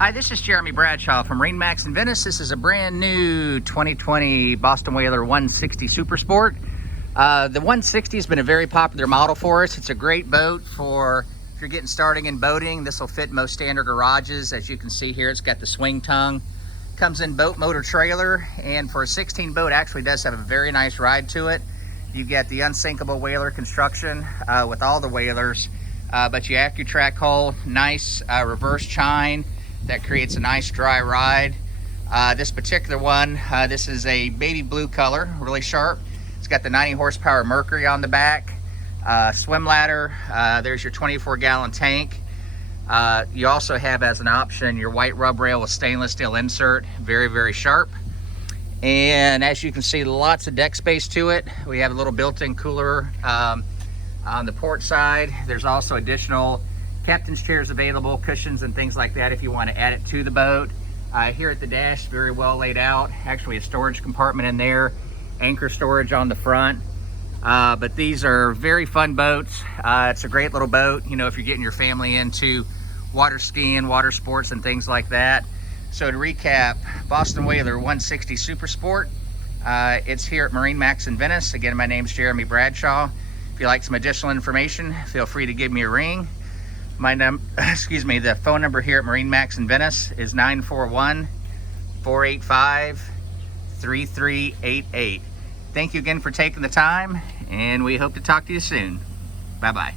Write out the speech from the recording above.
Hi, this is Jeremy Bradshaw from MarineMax in Venice. This is a brand new 2020 Boston Whaler 160 Super Sport. The 160 has been a very popular model for us. It's a great boat for if you're getting started in boating. This will fit most standard garages. As you can see here, it's got the swing tongue. Comes in boat motor trailer, and for a 16 boat, actually does have a very nice ride to it. You've got the unsinkable Whaler construction with all the Whalers, but you AccuTrack hull, nice Reversechine. That creates a nice dry ride. This particular one, this is a baby blue color, really sharp. It's got the 90 horsepower Mercury on the back, swim ladder. There's your 24-gallon tank. You also have as an option your white rub rail with stainless steel insert, very, very sharp. And as you can see, lots of deck space to it. We have a little built-in cooler on the port side. There's also additional captain's chairs available, cushions and things like that if you want to add it to the boat. Here at the dash, very well laid out. Actually a storage compartment in there, anchor storage on the front. But these are very fun boats. It's a great little boat, you know, if you're getting your family into water skiing, water sports and things like that. So to recap, Boston Whaler 160 Super Sport. It's here at MarineMax in Venice. Again, my name's Jeremy Bradshaw. If you'd like some additional information, feel free to give me a ring. The phone number here at MarineMax in Venice is 941-485-3388. Thank you again for taking the time, and we hope to talk to you soon. Bye-bye.